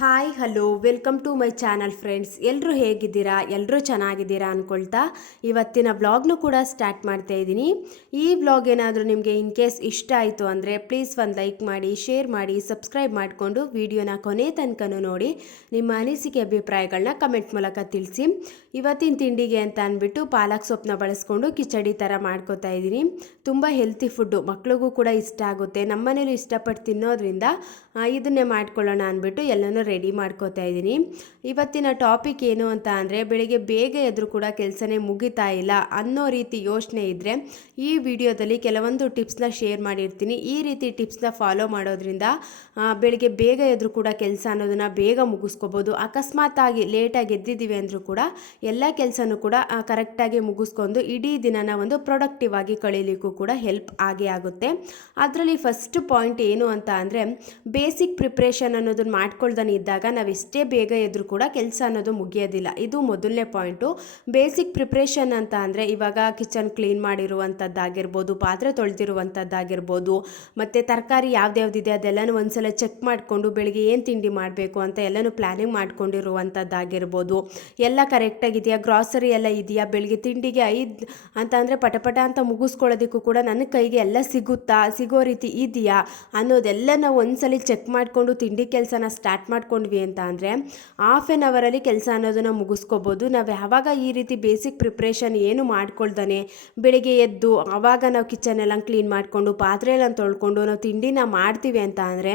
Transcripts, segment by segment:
Hi hello welcome to my channel friends. ಎಲ್ಲರೂ ಹೇಗಿದ್ದೀರಾ? ಎಲ್ಲರೂ ಚೆನ್ನಾಗಿದ್ದೀರಾ ಅಂದ್ಕೊಳ್ತಾ ಇವತ್ತಿನ ವ್ಲಾಗ್ನು ಕೂಡ ಸ್ಟಾರ್ಟ್ ಮಾಡ್ತಾ ಇದ್ದೀನಿ. ಈ ವ್ಲಾಗ್ ಏನಾದರೂ ನಿಮಗೆ ಇನ್ ಕೇಸ್ ಇಷ್ಟ ಆಯಿತು ಅಂದರೆ ಪ್ಲೀಸ್ ಒಂದು ಲೈಕ್ ಮಾಡಿ, ಶೇರ್ ಮಾಡಿ, ಸಬ್ಸ್ಕ್ರೈಬ್ ಮಾಡಿಕೊಂಡು ವಿಡಿಯೋನ ಕೊನೆ ತನಕನೂ ನೋಡಿ ನಿಮ್ಮ ಅನಿಸಿಕೆ ಅಭಿಪ್ರಾಯಗಳನ್ನ ಕಮೆಂಟ್ ಮೂಲಕ ತಿಳಿಸಿ. ಇವತ್ತಿನ ತಿಂಡಿಗೆ ಅಂತ ಅಂದ್ಬಿಟ್ಟು ಪಾಲಕ್ ಸೊಪ್ಪನ್ನ ಬಳಸ್ಕೊಂಡು ಕಿಚಡಿ ಥರ ಮಾಡ್ಕೋತಾ ಇದ್ದೀನಿ. ತುಂಬ ಹೆಲ್ತಿ ಫುಡ್ಡು, ಮಕ್ಳಿಗೂ ಕೂಡ ಇಷ್ಟ ಆಗುತ್ತೆ. ನಮ್ಮನೇಲೂ ಇಷ್ಟಪಟ್ಟು ತಿನ್ನೋದ್ರಿಂದ ಇದನ್ನೇ ಮಾಡ್ಕೊಳ್ಳೋಣ ಅಂದ್ಬಿಟ್ಟು ಎಲ್ಲನೂ ರೆಡಿ ಮಾಡ್ಕೋತಾ ಇದ್ದೀನಿ. ಇವತ್ತಿನ ಟಾಪಿಕ್ ಏನು ಅಂತ ಅಂದರೆ, ಬೆಳಿಗ್ಗೆ ಬೇಗ ಎದ್ರೂ ಕೂಡ ಕೆಲಸನೇ ಮುಗಿತಾ ಇಲ್ಲ ಅನ್ನೋ ರೀತಿ ಯೋಚನೆ ಇದ್ದರೆ ಈ ವಿಡಿಯೋದಲ್ಲಿ ಕೆಲವೊಂದು ಟಿಪ್ಸ್ನ ಶೇರ್ ಮಾಡಿರ್ತೀನಿ. ಈ ರೀತಿ ಟಿಪ್ಸ್ನ ಫಾಲೋ ಮಾಡೋದ್ರಿಂದ ಬೆಳಿಗ್ಗೆ ಬೇಗ ಎದ್ರೂ ಕೂಡ ಕೆಲಸ ಅನ್ನೋದನ್ನು ಬೇಗ ಮುಗಿಸ್ಕೋಬೋದು. ಅಕಸ್ಮಾತಾಗಿ ಲೇಟಾಗಿ ಎದ್ದಿದ್ದೀವಿ ಅಂದರೂ ಕೂಡ ಎಲ್ಲ ಕೆಲಸನೂ ಕೂಡ ಕರೆಕ್ಟಾಗಿ ಮುಗಿಸ್ಕೊಂಡು ಇಡೀ ದಿನನ ಒಂದು ಪ್ರೊಡಕ್ಟಿವ್ ಆಗಿ ಕಳೀಲಿಕ್ಕೂ ಕೂಡ ಹೆಲ್ಪ್ ಆಗೇ ಆಗುತ್ತೆ. ಅದರಲ್ಲಿ ಫಸ್ಟ್ ಪಾಯಿಂಟ್ ಏನು ಅಂತ ಅಂದರೆ, ಬೇಸಿಕ್ ಪ್ರಿಪ್ರೇಷನ್ ಅನ್ನೋದನ್ನು ಮಾಡ್ಕೊಳ್ದಾನೆ ಇದ್ದಾಗ ನಾವು ಎಷ್ಟೇ ಬೇಗ ಎದ್ರೂ ಕೂಡ ಕೆಲಸ ಅನ್ನೋದು ಮುಗಿಯೋದಿಲ್ಲ. ಇದು ಮೊದಲನೇ ಪಾಯಿಂಟು. ಬೇಸಿಕ್ ಪ್ರಿಪ್ರೇಷನ್ ಅಂತ ಅಂದರೆ ಇವಾಗ ಕಿಚನ್ ಕ್ಲೀನ್ ಮಾಡಿರುವಂಥದ್ದಾಗಿರ್ಬೋದು, ಪಾತ್ರೆ ತೊಳೆದಿರುವಂಥದ್ದಾಗಿರ್ಬೋದು, ಮತ್ತು ತರಕಾರಿ ಯಾವ್ದ್ಯಾವ್ದಿದೆ ಅದೆಲ್ಲನೂ ಒಂದ್ಸಲ ಚೆಕ್ ಮಾಡಿಕೊಂಡು ಬೆಳಿಗ್ಗೆ ಏನು ತಿಂಡಿ ಮಾಡಬೇಕು ಅಂತ ಎಲ್ಲನೂ ಪ್ಲ್ಯಾನಿಂಗ್ ಮಾಡ್ಕೊಂಡಿರುವಂಥದ್ದಾಗಿರ್ಬೋದು. ಎಲ್ಲ ಕರೆಕ್ಟಾಗಿದೆಯಾ, ಗ್ರಾಸರಿ ಎಲ್ಲ ಇದೆಯಾ, ಬೆಳಿಗ್ಗೆ ತಿಂಡಿಗೆ ಅಂತ ಅಂದರೆ ಪಟಪಟ ಅಂತ ಮುಗಿಸ್ಕೊಳ್ಳೋದಕ್ಕೂ ಕೂಡ ನನ್ನ ಕೈಗೆ ಎಲ್ಲ ಸಿಗೋ ರೀತಿ ಇದೆಯಾ ಅನ್ನೋದೆಲ್ಲ ನಾವು ಒಂದ್ಸಲ ಚೆಕ್ ಮಾಡಿಕೊಂಡು ತಿಂಡಿ ಕೆಲಸನ ಸ್ಟಾರ್ಟ್ ಮಾಡ್ಕೊಂಡ್ವಿ ಅಂತ ಅಂದರೆ ½ ಕೆಲಸ ಅನ್ನೋದನ್ನು ಮುಗಿಸ್ಕೋಬೋದು. ನಾವು ಯಾವಾಗ ಈ ರೀತಿ ಬೇಸಿಕ್ ಪ್ರಿಪ್ರೇಷನ್ ಏನು ಮಾಡ್ಕೊಳ್ದಾನೆ ಬೆಳಿಗ್ಗೆ ಎದ್ದು ಆವಾಗ ನಾವು ಕಿಚನ್ ಎಲ್ಲ ಕ್ಲೀನ್ ಮಾಡಿಕೊಂಡು ಪಾತ್ರೆ ಎಲ್ಲ ತೊಳ್ಕೊಂಡು ನಾವು ತಿಂಡಿನ ಮಾಡ್ತೀವಿ ಅಂತ ಅಂದರೆ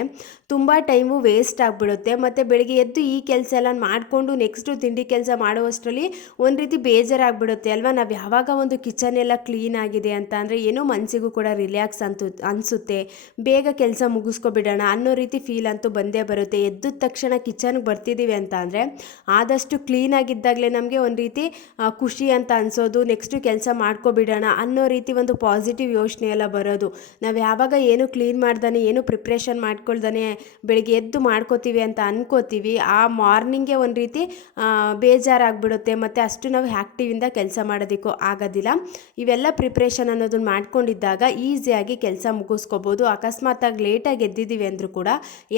ತುಂಬ ಟೈಮು ವೇಸ್ಟ್ ಆಗಿಬಿಡುತ್ತೆ. ಮತ್ತು ಬೆಳಿಗ್ಗೆ ಎದ್ದು ಈ ಕೆಲಸ ಎಲ್ಲ ಮಾಡಿಕೊಂಡು ನೆಕ್ಸ್ಟು ತಿಂಡಿ ಕೆಲಸ ಮಾಡುವಷ್ಟರಲ್ಲಿ ಒಂದು ರೀತಿ ಬೇಜಾರಾಗಿಬಿಡುತ್ತೆ ಅಲ್ವಾ. ನಾವು ಯಾವಾಗ ಒಂದು ಕಿಚನ್ ಎಲ್ಲ ಕ್ಲೀನ್ ಆಗಿದೆ ಅಂತ ಅಂದರೆ ಏನೋ ಮನಸ್ಸಿಗೂ ಕೂಡ ರಿಲ್ಯಾಕ್ಸ್ ಅನಿಸುತ್ತೆ, ಬೇಗ ಕೆಲಸ ಮುಗಿಸ್ಕೊಬಿಡೋಣ ಅನ್ನೋ ರೀತಿ ಫೀಲ್ ಅಂತೂ ಬಂದೇ ಬರುತ್ತೆ. ಎದ್ದ ತಕ್ಷಣ ಕಿಚನ್ಗೆ ಬರ್ತಿದ್ದೀವಿ ಅಂತ ಅಂದರೆ ಆದಷ್ಟು ಕ್ಲೀನಾಗಿದ್ದಾಗಲೇ ನಮಗೆ ಒಂದು ರೀತಿ ಖುಷಿ ಅಂತ ಅನಿಸೋದು, ನೆಕ್ಸ್ಟು ಕೆಲಸ ಮಾಡ್ಕೊಬಿಡೋಣ ಅನ್ನೋ ರೀತಿ ಒಂದು ಪಾಸಿಟಿವ್ ಯೋಚನೆ ಎಲ್ಲ ಬರೋದು. ನಾವು ಯಾವಾಗ ಏನು ಕ್ಲೀನ್ ಮಾಡ್ದಾನೆ ಏನು ಪ್ರಿಪ್ರೇಷನ್ ಮಾಡ್ಕೊಳ್ದಾನೆ ಬೆಳಿಗ್ಗೆ ಎದ್ದು ಮಾಡ್ಕೋತೀವಿ ಅಂತ ಅನ್ಕೋತೀವಿ, ಆ ಮಾರ್ನಿಂಗೇ ಒಂದು ರೀತಿ ಬೇಜಾರಾಗ್ಬಿಡುತ್ತೆ. ಮತ್ತು ಅಷ್ಟು ನಾವು ಆ್ಯಕ್ಟಿವಿಂದ ಕೆಲಸ ಮಾಡೋದಕ್ಕೂ ಆಗೋದಿಲ್ಲ. ಇವೆಲ್ಲ ಪ್ರಿಪ್ರೇಷನ್ ಅನ್ನೋದನ್ನ ಮಾಡ್ಕೊಂಡಿದ್ದಾಗ ಈಸಿಯಾಗಿ ಕೆಲಸ ಮುಗಿಸ್ಕೋಬೋದು. ಅಕಸ್ಮಾತಾಗಿ ಲೇಟಾಗಿ ಎದ್ದಿದ್ದೀವಿ ಅಂದರೂ ಕೂಡ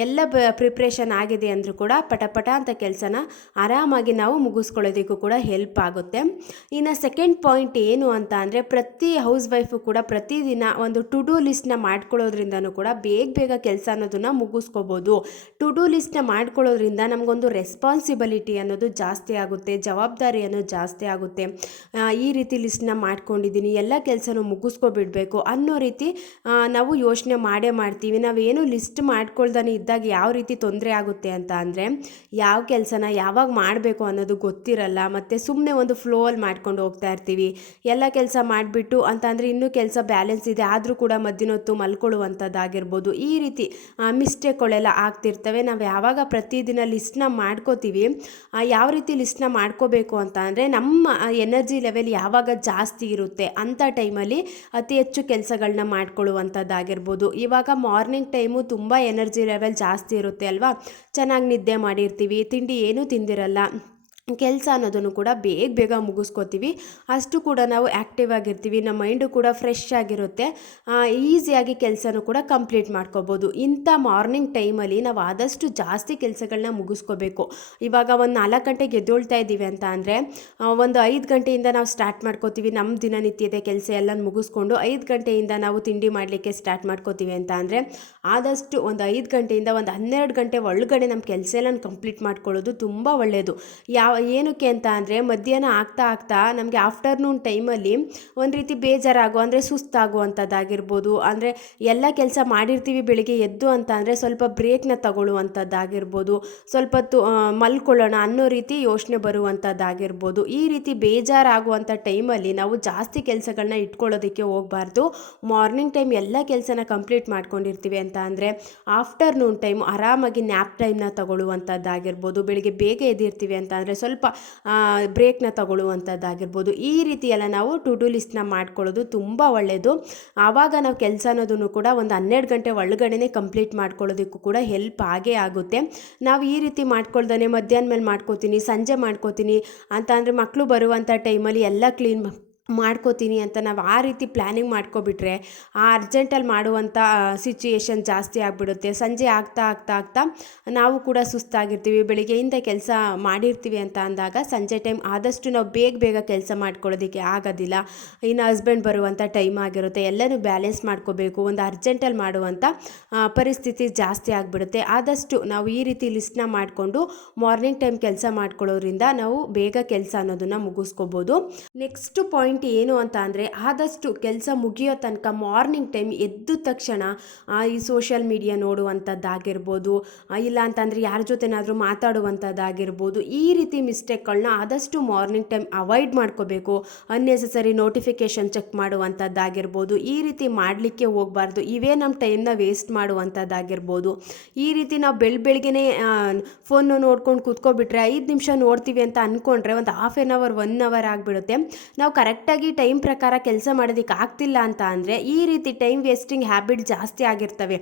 ಎಲ್ಲ ಪ್ರಿಪ್ರೇಷನ್ ಆಗಿದೆ ಅಂದರೂ ಕೂಡ ಪಟಪಟ ಅಂತ ಕೆಲಸನ ಆರಾಮಾಗಿ ನಾವು ಮುಗಿಸ್ಕೊಳ್ಳೋದಕ್ಕೂ ಕೂಡ ಹೆಲ್ಪ್ ಆಗುತ್ತೆ. ಇನ್ನು ಸೆಕೆಂಡ್ ಪಾಯಿಂಟ್ ಏನು ಅಂತ ಅಂದರೆ, ಪ್ರತಿ ಹೌಸ್ ವೈಫು ಕೂಡ ಪ್ರತಿದಿನ ಒಂದು ಟು ಡೂ ಲಿಸ್ಟ್ನ ಮಾಡ್ಕೊಳ್ಳೋದ್ರಿಂದನೂ ಕೂಡ ಬೇಗ ಕೆಲಸ ಅನ್ನೋದನ್ನು ಮುಗಿಸ್ಕೋಬೋದು. ಟು ಡೂ ಲಿಸ್ಟ್ನ ಮಾಡ್ಕೊಳ್ಳೋದ್ರಿಂದ ನಮಗೊಂದು ರೆಸ್ಪಾನ್ಸಿಬಿಲಿಟಿ ಅನ್ನೋದು ಜಾಸ್ತಿ ಆಗುತ್ತೆ, ಜವಾಬ್ದಾರಿ ಅನ್ನೋದು ಜಾಸ್ತಿ ಆಗುತ್ತೆ. ಈ ರೀತಿ ಲಿಸ್ಟ್ನ ಮಾಡ್ಕೊಂಡಿದ್ದೀನಿ, ಎಲ್ಲ ಕೆಲಸನೂ ಮುಗಿಸ್ಕೊಬಿಡ್ಬೇಕು ಅನ್ನೋ ರೀತಿ ನಾವು ಯೋಚನೆ ಮಾಡ್ತೀವಿ. ನಾವೇನು ಲಿಸ್ಟ್ ಮಾಡ್ಕೊಳ್ದಾನೆ ಇದ್ದಾಗ ಯಾವ ರೀತಿ ತೊಂದರೆ ಆಗುತ್ತೆ ಅಂತ ಅಂದರೆ, ಯಾವ ಕೆಲಸನ ಯಾವಾಗ ಮಾಡಬೇಕು ಅನ್ನೋದು ಗೊತ್ತಿರಲ್ಲ. ಮತ್ತು ಸುಮ್ಮನೆ ಒಂದು ಫ್ಲೋಲ್ಲಿ ಮಾಡ್ಕೊಂಡು ಹೋಗ್ತಾ ಇರ್ತೀವಿ. ಎಲ್ಲ ಕೆಲಸ ಮಾಡಿಬಿಟ್ಟು ಅಂತ ಅಂದರೆ ಇನ್ನೂ ಕೆಲಸ ಬ್ಯಾಲೆನ್ಸ್ ಇದೆ ಆದರೂ ಕೂಡ ಮಧ್ಯಾಹ್ನೊತ್ತು ಮಲ್ಕೊಳ್ಳುವಂಥದ್ದಾಗಿರ್ಬೋದು. ಈ ರೀತಿ ಮಿಸ್ಟೇಕ್ಗಳೆಲ್ಲ ಆಗ್ತಿರ್ತವೆ. ನಾವು ಯಾವಾಗ ಪ್ರತಿದಿನ ಲಿಸ್ಟ್ನ ಮಾಡ್ಕೋತೀವಿ, ಯಾವ ರೀತಿ ಲಿಸ್ಟ್ನ ಮಾಡ್ಕೋಬೇಕು ಅಂತ ಅಂದರೆ, ನಮ್ಮ ಎನರ್ಜಿ ಲೆವೆಲ್ ಯಾವಾಗ ಜಾಸ್ತಿ ಇರುತ್ತೆ ಅಂಥ ಟೈಮಲ್ಲಿ ಅತಿ ಹೆಚ್ಚು ಕೆಲಸಗಳನ್ನ ಮಾಡ್ಕೊಳ್ಳುವಂಥದ್ದಾಗಿರ್ಬೋದು. ಇವಾಗ ಮಾರ್ನಿಂಗ್ ಟೈಮು ತುಂಬ ಎನರ್ಜಿ ಲೆವೆಲ್ ಜಾಸ್ತಿ ಇರುತ್ತೆ ಅಲ್ವಾ, ಚೆನ್ನಾಗಿ ನಿದ್ದೆ ಮಾಡಿರ್ತೀವಿ, ತಿಂಡಿ ಏನೂ ತಿಂದಿರಲ್ಲ, ಕೆಲಸ ಅನ್ನೋದನ್ನು ಕೂಡ ಬೇಗ ಮುಗಿಸ್ಕೋತೀವಿ. ಅಷ್ಟು ಕೂಡ ನಾವು ಆ್ಯಕ್ಟಿವ್ ಆಗಿರ್ತೀವಿ, ನಮ್ಮ ಮೈಂಡು ಕೂಡ ಫ್ರೆಶ್ ಆಗಿರುತ್ತೆ, ಈಸಿಯಾಗಿ ಕೆಲಸನೂ ಕೂಡ ಕಂಪ್ಲೀಟ್ ಮಾಡ್ಕೋಬೋದು. ಇಂಥ ಮಾರ್ನಿಂಗ್ ಟೈಮಲ್ಲಿ ನಾವು ಆದಷ್ಟು ಜಾಸ್ತಿ ಕೆಲಸಗಳನ್ನ ಮುಗಿಸ್ಕೋಬೇಕು. ಇವಾಗ ಒಂದು 4 ಗಂಟೆಗೆ ಎದ್ದೇಳ್ತಾ ಇದ್ದೀವಿ ಅಂತ ಅಂದರೆ ಒಂದು 5 ಗಂಟೆಯಿಂದ ನಾವು ಸ್ಟಾರ್ಟ್ ಮಾಡ್ಕೋತೀವಿ ನಮ್ಮ ದಿನನಿತ್ಯದ ಕೆಲಸ ಎಲ್ಲ ಮುಗಿಸ್ಕೊಂಡು 5 ಗಂಟೆಯಿಂದ ನಾವು ತಿಂಡಿ ಮಾಡಲಿಕ್ಕೆ ಸ್ಟಾರ್ಟ್ ಮಾಡ್ಕೋತೀವಿ ಅಂತ ಅಂದರೆ ಆದಷ್ಟು ಒಂದು 5 ಗಂಟೆಯಿಂದ ಒಂದು 12 ಗಂಟೆ ಒಳಗಡೆ ನಮ್ಮ ಕೆಲಸ ಎಲ್ಲ ಕಂಪ್ಲೀಟ್ ಮಾಡ್ಕೊಳ್ಳೋದು ತುಂಬ ಒಳ್ಳೆಯದು. ಏನಕ್ಕೆ ಅಂತ ಅಂದರೆ, ಮಧ್ಯಾಹ್ನ ಆಗ್ತಾ ನಮಗೆ ಆಫ್ಟರ್ನೂನ್ ಟೈಮಲ್ಲಿ ಒಂದು ರೀತಿ ಬೇಜಾರಾಗೋ ಅಂದರೆ ಸುಸ್ತಾಗುವಂಥದ್ದಾಗಿರ್ಬೋದು, ಅಂದರೆ ಎಲ್ಲ ಕೆಲಸ ಮಾಡಿರ್ತೀವಿ ಬೆಳಿಗ್ಗೆ ಎದ್ದು ಅಂತ ಅಂದರೆ ಸ್ವಲ್ಪ ಬ್ರೇಕ್ನ ತಗೊಳ್ಳುವಂಥದ್ದಾಗಿರ್ಬೋದು, ಸ್ವಲ್ಪ ಹೊತ್ತು ಮಲ್ಕೊಳ್ಳೋಣ ಅನ್ನೋ ರೀತಿ ಯೋಚನೆ ಬರುವಂಥದ್ದಾಗಿರ್ಬೋದು. ಈ ರೀತಿ ಬೇಜಾರಾಗುವಂಥ ಟೈಮಲ್ಲಿ ನಾವು ಜಾಸ್ತಿ ಕೆಲಸಗಳನ್ನ ಇಟ್ಕೊಳ್ಳೋದಕ್ಕೆ ಹೋಗಬಾರ್ದು. ಮಾರ್ನಿಂಗ್ ಟೈಮ್ ಎಲ್ಲ ಕೆಲಸನ ಕಂಪ್ಲೀಟ್ ಮಾಡ್ಕೊಂಡಿರ್ತೀವಿ ಅಂತ ಅಂದರೆ ಆಫ್ಟರ್ನೂನ್ ಟೈಮ್ ಆರಾಮಾಗಿ ನ್ಯಾಪ್ ಟೈಮ್ನ ತಗೊಳ್ಳುವಂಥದ್ದಾಗಿರ್ಬೋದು, ಬೆಳಿಗ್ಗೆ ಬೇಗ ಎದ್ದಿರ್ತೀವಿ ಅಂತ ಅಂದರೆ ಸ್ವಲ್ಪ ಬ್ರೇಕ್ನ ತಗೊಳ್ಳುವಂಥದ್ದಾಗಿರ್ಬೋದು. ಈ ರೀತಿ ಎಲ್ಲ ನಾವು ಟು ಡೂ ಲಿಸ್ಟ್ನ ಮಾಡ್ಕೊಳ್ಳೋದು ತುಂಬ ಒಳ್ಳೆಯದು. ಆವಾಗ ನಾವು ಕೆಲಸ ಅನ್ನೋದನ್ನು ಕೂಡ ಒಂದು 12 ಗಂಟೆ ಒಳಗಡೆ ಕಂಪ್ಲೀಟ್ ಮಾಡ್ಕೊಳ್ಳೋದಕ್ಕೂ ಕೂಡ ಹೆಲ್ಪ್ ಆಗೇ ಆಗುತ್ತೆ. ನಾವು ಈ ರೀತಿ ಮಾಡ್ಕೊಳ್ದಾನೆ ಮಧ್ಯಾಹ್ನ ಮೇಲೆ ಮಾಡ್ಕೋತೀನಿ, ಸಂಜೆ ಮಾಡ್ಕೋತೀನಿ ಅಂತ ಅಂದರೆ ಮಕ್ಕಳು ಬರುವಂಥ ಟೈಮಲ್ಲಿ ಎಲ್ಲ ಕ್ಲೀನ್ ಮಾಡ್ಕೋತೀನಿ ಅಂತ ನಾವು ಆ ರೀತಿ ಪ್ಲ್ಯಾನಿಂಗ್ ಮಾಡ್ಕೊಬಿಟ್ರೆ ಆ ಅರ್ಜೆಂಟಲ್ಲಿ ಮಾಡುವಂಥ ಸಿಚುಯೇಷನ್ ಜಾಸ್ತಿ ಆಗಿಬಿಡುತ್ತೆ. ಸಂಜೆ ಆಗ್ತಾ ಆಗ್ತಾ ಆಗ್ತಾ ನಾವು ಕೂಡ ಸುಸ್ತಾಗಿರ್ತೀವಿ. ಬೆಳಿಗ್ಗೆಯಿಂದ ಕೆಲಸ ಮಾಡಿರ್ತೀವಿ ಅಂತ ಅಂದಾಗ ಸಂಜೆ ಟೈಮ್ ಆದಷ್ಟು ನಾವು ಬೇಗ ಬೇಗ ಕೆಲಸ ಮಾಡ್ಕೊಳ್ಳೋದಕ್ಕೆ ಆಗೋದಿಲ್ಲ. ಇನ್ನು ಹಸ್ಬೆಂಡ್ ಬರುವಂಥ ಟೈಮ್ ಆಗಿರುತ್ತೆ. ಎಲ್ಲನೂ ಬ್ಯಾಲೆನ್ಸ್ ಮಾಡ್ಕೋಬೇಕು. ಒಂದು ಅರ್ಜೆಂಟಲ್ಲಿ ಮಾಡುವಂಥ ಪರಿಸ್ಥಿತಿ ಜಾಸ್ತಿ ಆಗಿಬಿಡುತ್ತೆ. ಆದಷ್ಟು ನಾವು ಈ ರೀತಿ ಲಿಸ್ಟ್ನ ಮಾಡಿಕೊಂಡು ಮಾರ್ನಿಂಗ್ ಟೈಮ್ ಕೆಲಸ ಮಾಡ್ಕೊಳ್ಳೋದ್ರಿಂದ ನಾವು ಬೇಗ ಕೆಲಸ ಅನ್ನೋದನ್ನು ಮುಗಿಸ್ಕೋಬೋದು. ನೆಕ್ಸ್ಟ್ ಪಾಯಿಂಟ್ ಏನು ಅಂತ ಅಂದರೆ, ಆದಷ್ಟು ಕೆಲಸ ಮುಗಿಯೋ ತನಕ ಮಾರ್ನಿಂಗ್ ಟೈಮ್ ಎದ್ದ ತಕ್ಷಣ ಈ ಸೋಷಿಯಲ್ ಮೀಡಿಯಾ ನೋಡುವಂಥದ್ದಾಗಿರ್ಬೋದು, ಇಲ್ಲ ಅಂತಂದರೆ ಯಾರ ಜೊತೆನಾದರೂ ಮಾತಾಡುವಂಥದ್ದಾಗಿರ್ಬೋದು, ಈ ರೀತಿ ಮಿಸ್ಟೇಕ್ಗಳನ್ನ ಆದಷ್ಟು ಮಾರ್ನಿಂಗ್ ಟೈಮ್ ಅವಾಯ್ಡ್ ಮಾಡ್ಕೋಬೇಕು. ಅನ್ನೆಸೆಸರಿ ನೋಟಿಫಿಕೇಷನ್ ಚೆಕ್ ಮಾಡುವಂಥದ್ದಾಗಿರ್ಬೋದು, ಈ ರೀತಿ ಮಾಡಲಿಕ್ಕೆ ಹೋಗಬಾರ್ದು. ಇವೇ ನಮ್ಮ ಟೈಮ್ನ ವೇಸ್ಟ್ ಮಾಡುವಂಥದ್ದಾಗಿರ್ಬೋದು. ಈ ರೀತಿ ನಾವು ಬೆಳಗ್ಗೆನೇ ಫೋನು ನೋಡ್ಕೊಂಡು ಕೂತ್ಕೊಬಿಟ್ರೆ 5 ನಿಮಿಷ ನೋಡ್ತೀವಿ ಅಂತ ಅಂದ್ಕೊಂಡ್ರೆ ಒಂದು ಹಾಫ್ ಆನ್ ಅವರ್ 1 ಅವರ್ ಆಗಿಬಿಡುತ್ತೆ. ನಾವು ಕರೆಕ್ಟಾಗಿ ಟೈಮ್ ಪ್ರಕಾರ ಕೆಲಸ ಮಾಡೋದಕ್ಕೆ ಆಗ್ತಿಲ್ಲ ಅಂತ ಅಂದರೆ ಈ ರೀತಿ ಟೈಮ್ ವೇಸ್ಟಿಂಗ್ ಹ್ಯಾಬಿಟ್ ಜಾಸ್ತಿ ಆಗಿರ್ತವೆ.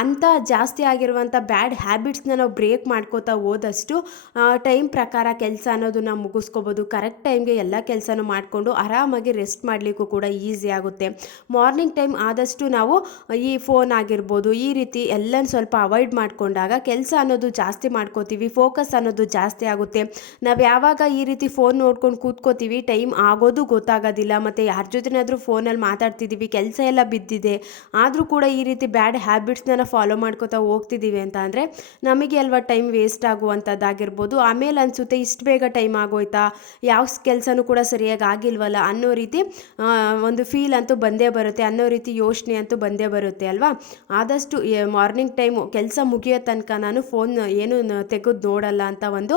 ಅಂಥ ಜಾಸ್ತಿ ಆಗಿರುವಂಥ ಬ್ಯಾಡ್ ಹ್ಯಾಬಿಟ್ಸ್ನ ನಾವು ಬ್ರೇಕ್ ಮಾಡ್ಕೋತಾ ಹೋದಷ್ಟು ಟೈಮ್ ಪ್ರಕಾರ ಕೆಲಸ ಅನ್ನೋದನ್ನ ಮುಗಿಸ್ಕೋಬೋದು. ಕರೆಕ್ಟ್ ಟೈಮ್ಗೆ ಎಲ್ಲ ಕೆಲಸನೂ ಮಾಡಿಕೊಂಡು ಆರಾಮಾಗಿ ರೆಸ್ಟ್ ಮಾಡಲಿಕ್ಕೂ ಕೂಡ ಈಸಿ ಆಗುತ್ತೆ. ಮಾರ್ನಿಂಗ್ ಟೈಮ್ ಆದಷ್ಟು ನಾವು ಈ ಫೋನ್ ಆಗಿರ್ಬೋದು ಈ ರೀತಿ ಎಲ್ಲನೂ ಸ್ವಲ್ಪ ಅವಾಯ್ಡ್ ಮಾಡಿಕೊಂಡಾಗ ಕೆಲಸ ಅನ್ನೋದು ಜಾಸ್ತಿ ಮಾಡ್ಕೋತೀವಿ, ಫೋಕಸ್ ಅನ್ನೋದು ಜಾಸ್ತಿ ಆಗುತ್ತೆ. ನಾವು ಯಾವಾಗ ಈ ರೀತಿ ಫೋನ್ ನೋಡ್ಕೊಂಡು ಕೂತ್ಕೋತೀವಿ ಟೈಮ್ ಆಗೋದು ಗೊತ್ತಾಗೋದಿಲ್ಲ. ಮತ್ತು ಯಾರ ಜೊತೆನಾದರೂ ಫೋನಲ್ಲಿ ಮಾತಾಡ್ತಿದ್ದೀವಿ, ಕೆಲಸ ಎಲ್ಲ ಬಿದ್ದಿದೆ, ಆದರೂ ಕೂಡ ಈ ರೀತಿ ಬ್ಯಾಡ್ ಹ್ಯಾಬಿಟ್ಸ್ನ ಫಾಲೋ ಮಾಡ್ಕೋತಾ ಹೋಗ್ತಿದ್ದೀವಿ ಅಂತ ಅಂದರೆ ನಮಗೆ ಅಲ್ವಾ ಟೈಮ್ ವೇಸ್ಟ್ ಆಗುವಂಥದ್ದಾಗಿರ್ಬೋದು. ಆಮೇಲೆ ಅನಿಸುತ್ತೆ ಇಷ್ಟು ಬೇಗ ಟೈಮ್ ಆಗೋಯ್ತಾ, ಯಾವ ಕೆಲಸನೂ ಕೂಡ ಸರಿಯಾಗಿ ಆಗಿಲ್ವಲ್ಲ ಅನ್ನೋ ರೀತಿ ಒಂದು ಫೀಲ್ ಅಂತೂ ಬಂದೇ ಬರುತ್ತೆ, ಅನ್ನೋ ರೀತಿ ಯೋಚನೆ ಅಂತೂ ಬಂದೇ ಬರುತ್ತೆ ಅಲ್ವಾ. ಆದಷ್ಟು ಮಾರ್ನಿಂಗ್ ಟೈಮು ಕೆಲಸ ಮುಗಿಯೋ ತನಕ ನಾನು ಫೋನ್ ಏನು ತೆಗೆದು ನೋಡಲ್ಲ ಅಂತ ಒಂದು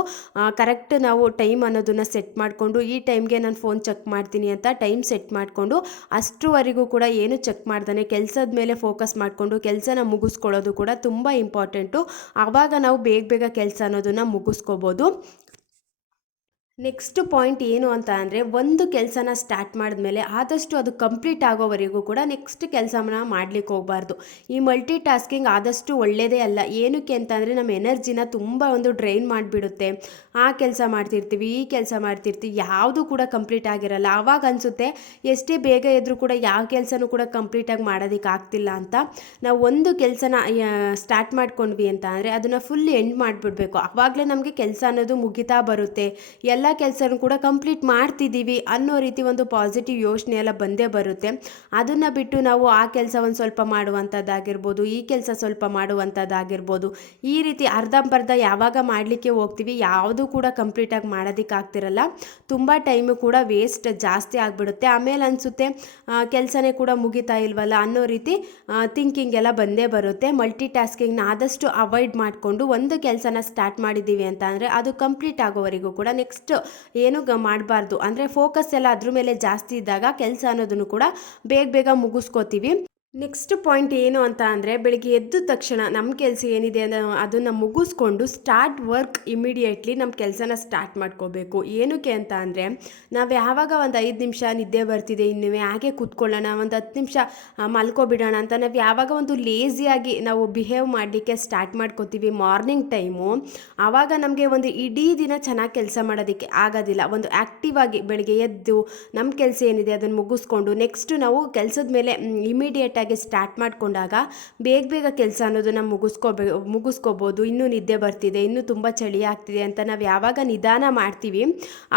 ಕರೆಕ್ಟ್ ನಾವು ಟೈಮ್ ಅನ್ನೋದನ್ನು ಸೆಟ್ ಮಾಡಿಕೊಂಡು ಈ ಟೈಮ್ಗೆ ನಾನು ಫೋನ್ ಚೆಕ್ ಮಾಡ್ತೀನಿ ಅಂತ ಟೈಮ್ ಸೆಟ್ ಮಾಡಿಕೊಂಡು ಅಷ್ಟರವರೆಗೂ ಕೂಡ ಏನು ಚೆಕ್ ಮಾಡ್ದಾನೆ ಕೆಲಸದ ಮೇಲೆ ಫೋಕಸ್ ಮಾಡಿಕೊಂಡು ಕೆಲಸನ ಮುಗಿಸ್ಕೊಳ್ಳೋದು ಕೂಡ ತುಂಬ ಇಂಪಾರ್ಟೆಂಟು. ಆವಾಗ ನಾವು ಬೇಗ ಬೇಗ ಕೆಲಸ ಅನ್ನೋದನ್ನು ಮುಗಿಸ್ಕೋಬೋದು. ನೆಕ್ಸ್ಟ್ ಪಾಯಿಂಟ್ ಏನು ಅಂತ ಅಂದರೆ, ಒಂದು ಕೆಲಸನ ಸ್ಟಾರ್ಟ್ ಮಾಡಿದ್ಮೇಲೆ ಆದಷ್ಟು ಅದು ಕಂಪ್ಲೀಟ್ ಆಗೋವರೆಗೂ ಕೂಡ ನೆಕ್ಸ್ಟ್ ಕೆಲಸನ ಮಾಡ್ಲಿಕ್ಕೆ ಹೋಗಬಾರ್ದು. ಈ ಮಲ್ಟಿ ಟಾಸ್ಕಿಂಗ್ ಆದಷ್ಟು ಒಳ್ಳೆಯದೇ ಅಲ್ಲ. ಏನಕ್ಕೆ ಅಂತಂದರೆ ನಮ್ಮ ಎನರ್ಜಿನ ತುಂಬ ಒಂದು ಡ್ರೈನ್ ಮಾಡಿಬಿಡುತ್ತೆ. ಆ ಕೆಲಸ ಮಾಡ್ತಿರ್ತೀವಿ, ಈ ಕೆಲಸ ಮಾಡ್ತಿರ್ತೀವಿ, ಯಾವುದೂ ಕೂಡ ಕಂಪ್ಲೀಟ್ ಆಗಿರಲ್ಲ. ಆವಾಗ ಅನಿಸುತ್ತೆ ಎಷ್ಟೇ ಬೇಗ ಇದ್ದರೂ ಕೂಡ ಯಾವ ಕೆಲಸನೂ ಕೂಡ ಕಂಪ್ಲೀಟಾಗಿ ಮಾಡೋದಕ್ಕೆ ಆಗ್ತಿಲ್ಲ ಅಂತ. ನಾವು ಒಂದು ಕೆಲಸನ ಸ್ಟಾರ್ಟ್ ಮಾಡ್ಕೊಂಡ್ವಿ ಅಂತ ಅಂದರೆ ಅದನ್ನು ಫುಲ್ ಎಂಡ್ ಮಾಡಿಬಿಡ್ಬೇಕು. ಆವಾಗಲೇ ನಮಗೆ ಕೆಲಸ ಅನ್ನೋದು ಮುಗಿತಾ ಬರುತ್ತೆ. ಎಲ್ಲ ಕೆಲಸನೂ ಕೂಡ ಕಂಪ್ಲೀಟ್ ಮಾಡ್ತಿದ್ದೀವಿ ಅನ್ನೋ ರೀತಿ ಒಂದು ಪಾಸಿಟಿವ್ ಯೋಚನೆ ಎಲ್ಲ ಬಂದೇ ಬರುತ್ತೆ. ಅದನ್ನು ಬಿಟ್ಟು ನಾವು ಆ ಕೆಲಸ ಒಂದು ಸ್ವಲ್ಪ ಮಾಡುವಂಥದ್ದಾಗಿರ್ಬೋದು, ಈ ಕೆಲಸ ಸ್ವಲ್ಪ ಮಾಡುವಂಥದ್ದಾಗಿರ್ಬೋದು, ಈ ರೀತಿ ಅರ್ಧಂಬರ್ಧ ಯಾವಾಗ ಮಾಡಲಿಕ್ಕೆ ಹೋಗ್ತೀವಿ ಯಾವುದೂ ಕೂಡ ಕಂಪ್ಲೀಟಾಗಿ ಮಾಡೋದಕ್ಕೆ ಆಗ್ತಿರಲ್ಲ. ತುಂಬ ಟೈಮು ಕೂಡ ವೇಸ್ಟ್ ಜಾಸ್ತಿ ಆಗಿಬಿಡುತ್ತೆ. ಆಮೇಲೆ ಅನಿಸುತ್ತೆ ಕೆಲಸನೇ ಕೂಡ ಮುಗಿತಾ ಇಲ್ವಲ್ಲ ಅನ್ನೋ ರೀತಿ ಥಿಂಕಿಂಗ್ ಎಲ್ಲ ಬಂದೇ ಬರುತ್ತೆ. ಮಲ್ಟಿ ಟಾಸ್ಕಿಂಗ್ನ ಆದಷ್ಟು ಅವಾಯ್ಡ್ ಮಾಡಿಕೊಂಡು ಒಂದು ಕೆಲಸನ ಸ್ಟಾರ್ಟ್ ಮಾಡಿದ್ದೀವಿ ಅಂತ ಅಂದರೆ ಅದು ಕಂಪ್ಲೀಟ್ ಆಗೋವರೆಗೂ ಕೂಡ ನೆಕ್ಸ್ಟ್ ಏನು ಮಾಡಬಾರ್ದು. ಅಂದರೆ ಫೋಕಸ್ ಎಲ್ಲ ಅದ್ರ ಮೇಲೆ ಜಾಸ್ತಿ ಇದ್ದಾಗ ಕೆಲಸ ಅನ್ನೋದನ್ನು ಕೂಡ ಬೇಗ ಬೇಗ ಮುಗಿಸ್ಕೋತೀವಿ. ನೆಕ್ಸ್ಟ್ ಪಾಯಿಂಟ್ ಏನು ಅಂತ ಅಂದರೆ, ಬೆಳಿಗ್ಗೆ ಎದ್ದ ತಕ್ಷಣ ನಮ್ಮ ಕೆಲಸ ಏನಿದೆ ಅದನ್ನು ಮುಗಿಸ್ಕೊಂಡು ಸ್ಟಾರ್ಟ್ ವರ್ಕ್ ಇಮಿಡಿಯೇಟ್ಲಿ ನಮ್ಮ ಕೆಲಸನ ಸ್ಟಾರ್ಟ್ ಮಾಡ್ಕೋಬೇಕು. ಏನಕ್ಕೆ ಅಂತ ಅಂದರೆ, ನಾವು ಯಾವಾಗ ಒಂದು 5 ನಿಮಿಷ ನಿದ್ದೆ ಬರ್ತಿದೆ ಇನ್ನೂ ಹಾಗೆ ಕೂತ್ಕೊಳ್ಳೋಣ, ಒಂದು 10 ನಿಮಿಷ ಮಲ್ಕೊಬಿಡೋಣ ಅಂತ ನಾವು ಯಾವಾಗ ಒಂದು ಲೇಸಿಯಾಗಿ ನಾವು ಬಿಹೇವ್ ಮಾಡಲಿಕ್ಕೆ ಸ್ಟಾರ್ಟ್ ಮಾಡ್ಕೋತೀವಿ ಮಾರ್ನಿಂಗ್ ಟೈಮು, ಆವಾಗ ನಮಗೆ ಒಂದು ಇಡೀ ದಿನ ಚೆನ್ನಾಗಿ ಕೆಲಸ ಮಾಡೋದಕ್ಕೆ ಆಗೋದಿಲ್ಲ. ಒಂದು ಆ್ಯಕ್ಟಿವ್ ಆಗಿ ಬೆಳಿಗ್ಗೆ ಎದ್ದು ನಮ್ಮ ಕೆಲಸ ಏನಿದೆ ಅದನ್ನು ಮುಗಿಸ್ಕೊಂಡು ನೆಕ್ಸ್ಟ್ ನಾವು ಕೆಲಸದ ಮೇಲೆ ಇಮಿಡಿಯೇಟಾಗಿ ಸ್ಟಾರ್ಟ್ ಮಾಡಿಕೊಂಡಾಗ ಬೇಗ ಬೇಗ ಕೆಲಸ ಅನ್ನೋದನ್ನು ಮುಗಿಸ್ಕೋಬೋದು. ಇನ್ನೂ ನಿದ್ದೆ ಬರ್ತಿದೆ, ಇನ್ನೂ ತುಂಬ ಚಳಿ ಆಗ್ತಿದೆ ಅಂತ ನಾವು ಯಾವಾಗ ನಿಧಾನ ಮಾಡ್ತೀವಿ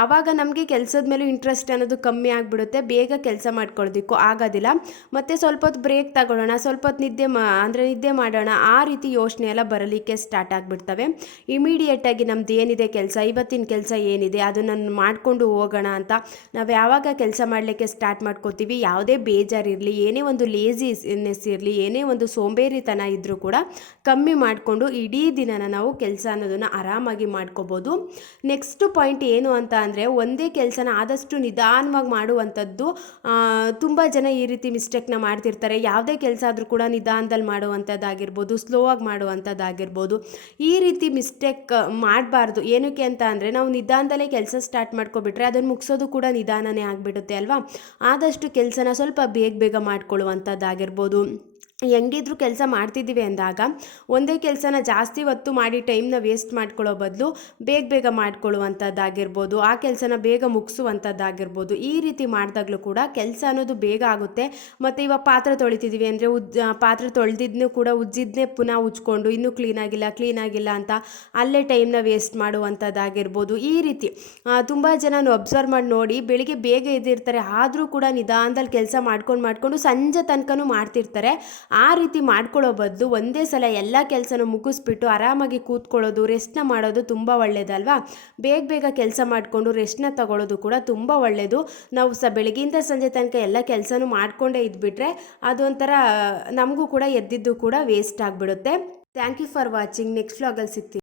ಆವಾಗ ನಮಗೆ ಕೆಲಸದ ಮೇಲೂ ಇಂಟ್ರೆಸ್ಟ್ ಅನ್ನೋದು ಕಮ್ಮಿ ಆಗಿಬಿಡುತ್ತೆ. ಬೇಗ ಕೆಲಸ ಮಾಡ್ಕೊಳ್ಳೋದಕ್ಕೂ ಆಗೋದಿಲ್ಲ. ಮತ್ತು ಸ್ವಲ್ಪ ಹೊತ್ತು ಬ್ರೇಕ್ ತಗೊಳ್ಳೋಣ, ಸ್ವಲ್ಪ ಹೊತ್ತು ನಿದ್ದೆ ಮಾಡೋಣ, ಆ ರೀತಿ ಯೋಚನೆ ಎಲ್ಲ ಬರಲಿಕ್ಕೆ ಸ್ಟಾರ್ಟ್ ಆಗಿಬಿಡ್ತವೆ. ಇಮಿಡಿಯೇಟಾಗಿ ನಮ್ದು ಏನಿದೆ ಕೆಲಸ, ಇವತ್ತಿನ ಕೆಲಸ ಏನಿದೆ ಅದನ್ನು ಮಾಡಿಕೊಂಡು ಹೋಗೋಣ ಅಂತ ನಾವು ಯಾವಾಗ ಕೆಲಸ ಮಾಡಲಿಕ್ಕೆ ಸ್ಟಾರ್ಟ್ ಮಾಡ್ಕೋತೀವಿ, ಯಾವುದೇ ಬೇಜಾರಿರಲಿ, ಏನೇ ಒಂದು ಲೇಜಿನೆಸ್ ಇರಲಿ, ಏನೇ ಒಂದು ಸೋಂಬೇರಿತನ ಇದ್ದರೂ ಕೂಡ ಕಮ್ಮಿ ಮಾಡಿಕೊಂಡು ಇಡೀ ದಿನನ ನಾವು ಕೆಲಸ ಅನ್ನೋದನ್ನು ಆರಾಮಾಗಿ ಮಾಡ್ಕೋಬೋದು. ನೆಕ್ಸ್ಟ್ ಪಾಯಿಂಟ್ ಏನು ಅಂತ ಅಂದರೆ, ಒಂದೇ ಕೆಲಸನ ಆದಷ್ಟು ನಿಧಾನವಾಗಿ ಮಾಡುವಂಥದ್ದು. ತುಂಬ ಜನ ಈ ರೀತಿ ಮಿಸ್ಟೇಕ್ನ ಮಾಡ್ತಿರ್ತಾರೆ. ಯಾವುದೇ ಕೆಲಸ ಆದರೂ ಕೂಡ ನಿಧಾನದಲ್ಲಿ ಮಾಡುವಂಥದ್ದಾಗಿರ್ಬೋದು, ಸ್ಲೋ ಆಗಿ ಮಾಡುವಂಥದ್ದಾಗಿರ್ಬೋದು, ಈ ರೀತಿ ಮಿಸ್ಟೇಕ್ ಮಾಡಬಾರ್ದು. ಏನಕ್ಕೆ ಅಂತ ಅಂದರೆ, ನಾವು ನಿಧಾನದಲ್ಲೇ ಕೆಲಸ ಸ್ಟಾರ್ಟ್ ಮಾಡ್ಕೊಬಿಟ್ರೆ ಅದನ್ನು ಮುಗಿಸೋದು ಕೂಡ ನಿಧಾನನೇ ಆಗಿಬಿಡುತ್ತೆ ಅಲ್ವಾ. ಆದಷ್ಟು ಕೆಲಸನ ಸ್ವಲ್ಪ ಬೇಗ ಬೇಗ ಮಾಡ್ಕೊಳ್ಳುವಂಥದ್ದಾಗಿರ್ಬೋದು, ಹೆಂಗಿದ್ರು ಕೆಲಸ ಮಾಡ್ತಿದ್ದೀವಿ ಅಂದಾಗ ಒಂದೇ ಕೆಲಸನ ಜಾಸ್ತಿ ಹೊತ್ತು ಮಾಡಿ ಟೈಮ್ನ ವೇಸ್ಟ್ ಮಾಡ್ಕೊಳ್ಳೋ ಬದಲು ಬೇಗ ಬೇಗ ಮಾಡ್ಕೊಳ್ಳುವಂಥದ್ದಾಗಿರ್ಬೋದು, ಆ ಕೆಲಸನ ಬೇಗ ಮುಗಿಸುವಂಥದ್ದಾಗಿರ್ಬೋದು, ಈ ರೀತಿ ಮಾಡಿದಾಗಲೂ ಕೂಡ ಕೆಲಸ ಅನ್ನೋದು ಬೇಗ ಆಗುತ್ತೆ. ಮತ್ತು ಇವಾಗ ಪಾತ್ರೆ ತೊಳಿತಿದ್ದೀವಿ ಅಂದರೆ ಪಾತ್ರೆ ತೊಳೆದಿದ್ದನ್ನು ಕೂಡ ಉಜ್ಜಿದ್ದನ್ನೇ ಪುನಃ ಉಜ್ಕೊಂಡು ಇನ್ನೂ ಕ್ಲೀನಾಗಿಲ್ಲ ಅಂತ ಅಲ್ಲೇ ಟೈಮ್ನ ವೇಸ್ಟ್ ಮಾಡುವಂಥದ್ದಾಗಿರ್ಬೋದು. ಈ ರೀತಿ ತುಂಬ ಜನನು ಅಬ್ಸರ್ವ್ ಮಾಡಿ ನೋಡಿ, ಬೆಳಿಗ್ಗೆ ಬೇಗ ಎದ್ದಿರ್ತಾರೆ, ಆದರೂ ಕೂಡ ನಿಧಾನದಲ್ಲಿ ಕೆಲಸ ಮಾಡ್ಕೊಂಡು ಸಂಜೆ ತನಕನೂ ಮಾಡ್ತಿರ್ತಾರೆ. ಆ ರೀತಿ ಮಾಡ್ಕೊಳ್ಳೋ ಬದಲು ಒಂದೇ ಸಲ ಎಲ್ಲ ಕೆಲಸನೂ ಮುಗಿಸ್ಬಿಟ್ಟು ಆರಾಮಾಗಿ ಕೂತ್ಕೊಳ್ಳೋದು, ರೆಸ್ಟ್ನ ಮಾಡೋದು ತುಂಬ ಒಳ್ಳೆಯದಲ್ವಾ. ಬೇಗ ಬೇಗ ಕೆಲಸ ಮಾಡಿಕೊಂಡು ರೆಸ್ಟ್ನ ತಗೊಳ್ಳೋದು ಕೂಡ ತುಂಬ ಒಳ್ಳೆಯದು. ನಾವು ಬೆಳಗ್ಗೆಯಿಂದ ಸಂಜೆ ತನಕ ಎಲ್ಲ ಕೆಲಸನೂ ಮಾಡಿಕೊಂಡೇ ಇದ್ಬಿಟ್ರೆ ಅದೊಂಥರ ನಮಗೂ ಕೂಡ ಎದ್ದಿದ್ದು ಕೂಡ ವೇಸ್ಟ್ ಆಗಿಬಿಡುತ್ತೆ. Thank you for watching. Next ವ್ಲಾಗಲ್ಲಿ ಸಿಗ್ತೀನಿ.